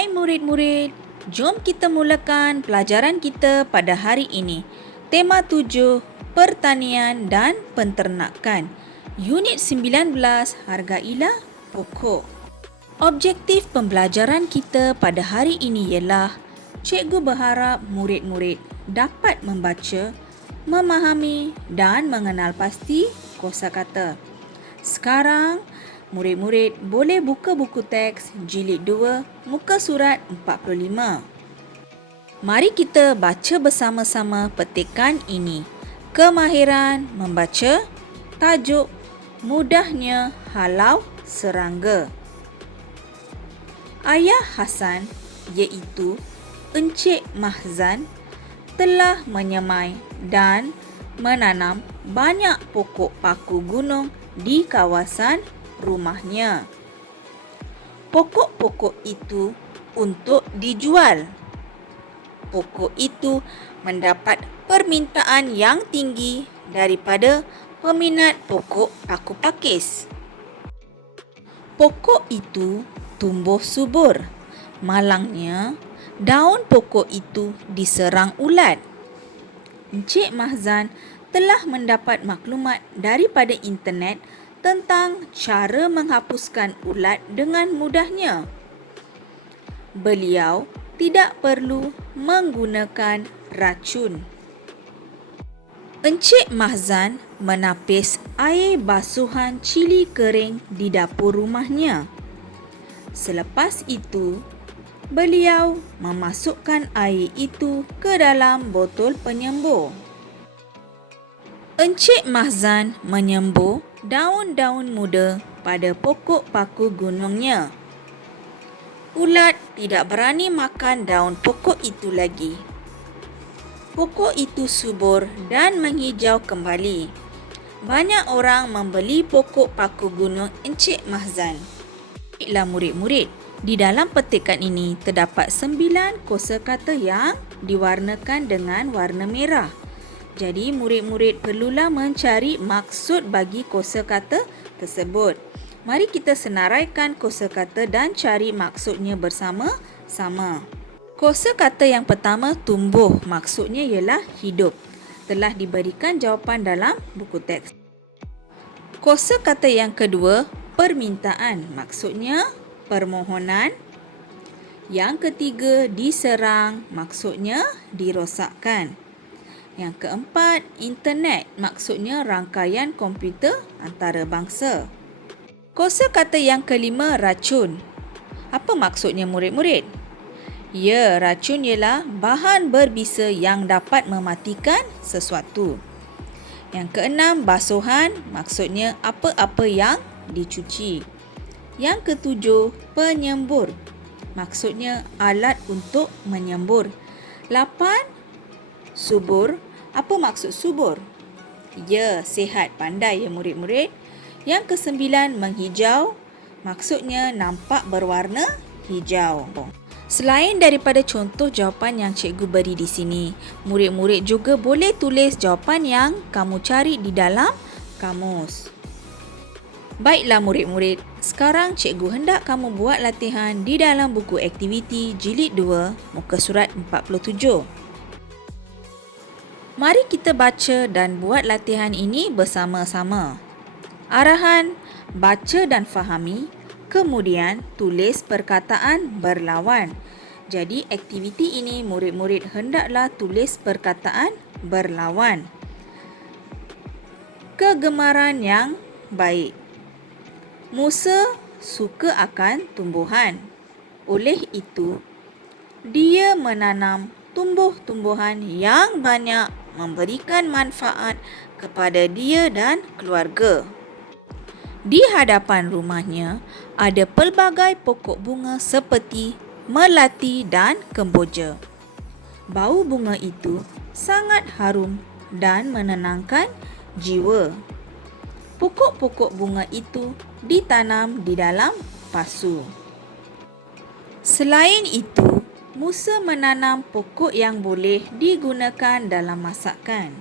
Hai murid-murid, jom kita mulakan pelajaran kita pada hari ini. Tema 7, Pertanian dan Penternakan. Unit 19, Hargailah Pokok. Objektif pembelajaran kita pada hari ini ialah cikgu berharap murid-murid dapat membaca, memahami dan mengenal pasti kosakata. Sekarang, murid-murid boleh buka buku teks jilid 2, muka surat 45. Mari kita baca bersama-sama petikan ini. Kemahiran membaca, tajuk Mudahnya Halau Serangga. Ayah Hasan, iaitu Encik Mahzan, telah menyemai dan menanam banyak pokok paku gunung di kawasan rumahnya. Pokok-pokok itu untuk dijual. Pokok itu mendapat permintaan yang tinggi daripada peminat pokok paku pakis. Pokok itu tumbuh subur. Malangnya, daun pokok itu diserang ulat. Encik Mahzan telah mendapat maklumat daripada internet tentang cara menghapuskan ulat dengan mudahnya. Beliau tidak perlu menggunakan racun. Encik Mahzan menapis air basuhan cili kering di dapur rumahnya. Selepas itu, beliau memasukkan air itu ke dalam botol penyembur. Encik Mahzan menyembur daun-daun muda pada pokok paku gunungnya. Ulat tidak berani makan daun pokok itu lagi. Pokok itu subur dan menghijau kembali. Banyak orang membeli pokok paku gunung Encik Mahzan. Baiklah murid-murid, di dalam petikan ini terdapat 9 kosakata yang diwarnakan dengan warna merah. Jadi murid-murid perlulah mencari maksud bagi kosakata tersebut. Mari kita senaraikan kosakata dan cari maksudnya bersama-sama. Kosakata yang pertama, tumbuh, maksudnya ialah hidup. Telah diberikan jawapan dalam buku teks. Kosakata yang kedua, permintaan, maksudnya permohonan. Yang ketiga, diserang, maksudnya dirosakkan. Yang keempat, internet, maksudnya rangkaian komputer antarabangsa. Kosakata yang kelima, racun. Apa maksudnya murid-murid? Ya, racun ialah bahan berbisa yang dapat mematikan sesuatu. Yang keenam, basuhan, maksudnya apa-apa yang dicuci. Yang ketujuh, penyembur, maksudnya alat untuk menyembur. 8, subur. Apa maksud subur? Ya, sihat, pandai ya murid-murid. Yang kesembilan, menghijau, maksudnya nampak berwarna hijau. Selain daripada contoh jawapan yang cikgu beri di sini, murid-murid juga boleh tulis jawapan yang kamu cari di dalam kamus. Baiklah murid-murid, sekarang cikgu hendak kamu buat latihan di dalam buku aktiviti jilid 2, muka surat 47. Mari kita baca dan buat latihan ini bersama-sama. Arahan, baca dan fahami, kemudian tulis perkataan berlawan. Jadi aktiviti ini murid-murid hendaklah tulis perkataan berlawan. Kegemaran yang baik. Musa suka akan tumbuhan. Oleh itu, dia menanam tumbuh-tumbuhan yang banyak memberikan manfaat kepada dia dan keluarga. Di hadapan rumahnya ada pelbagai pokok bunga seperti melati dan kemboja. Bau bunga itu sangat harum dan menenangkan jiwa. Pokok-pokok bunga itu ditanam di dalam pasu. Selain itu, Musa menanam pokok yang boleh digunakan dalam masakan.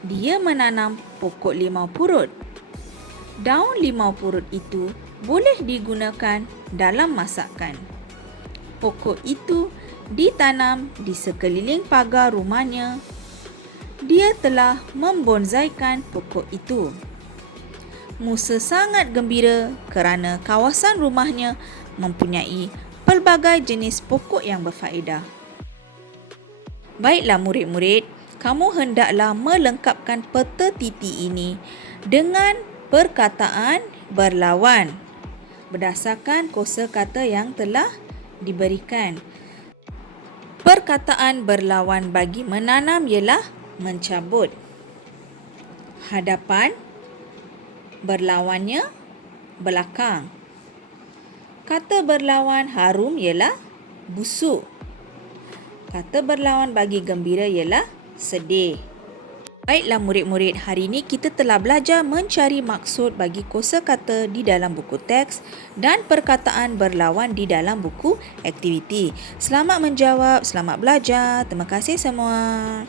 Dia menanam pokok limau purut. Daun limau purut itu boleh digunakan dalam masakan. pokok itu ditanam di sekeliling pagar rumahnya. Dia telah membonsaikan pokok itu. Musa sangat gembira kerana kawasan rumahnya mempunyai pelbagai jenis pokok yang berfaedah. Baiklah murid-murid, kamu hendaklah melengkapkan peta titi ini dengan perkataan berlawan berdasarkan kosakata yang telah diberikan. Perkataan berlawan bagi menanam ialah mencabut. Hadapan, berlawannya belakang. Kata berlawan harum ialah busuk. Kata berlawan bagi gembira ialah sedih. Baiklah murid-murid, hari ini kita telah belajar mencari maksud bagi kosakata di dalam buku teks dan perkataan berlawan di dalam buku aktiviti. Selamat menjawab, selamat belajar. Terima kasih semua.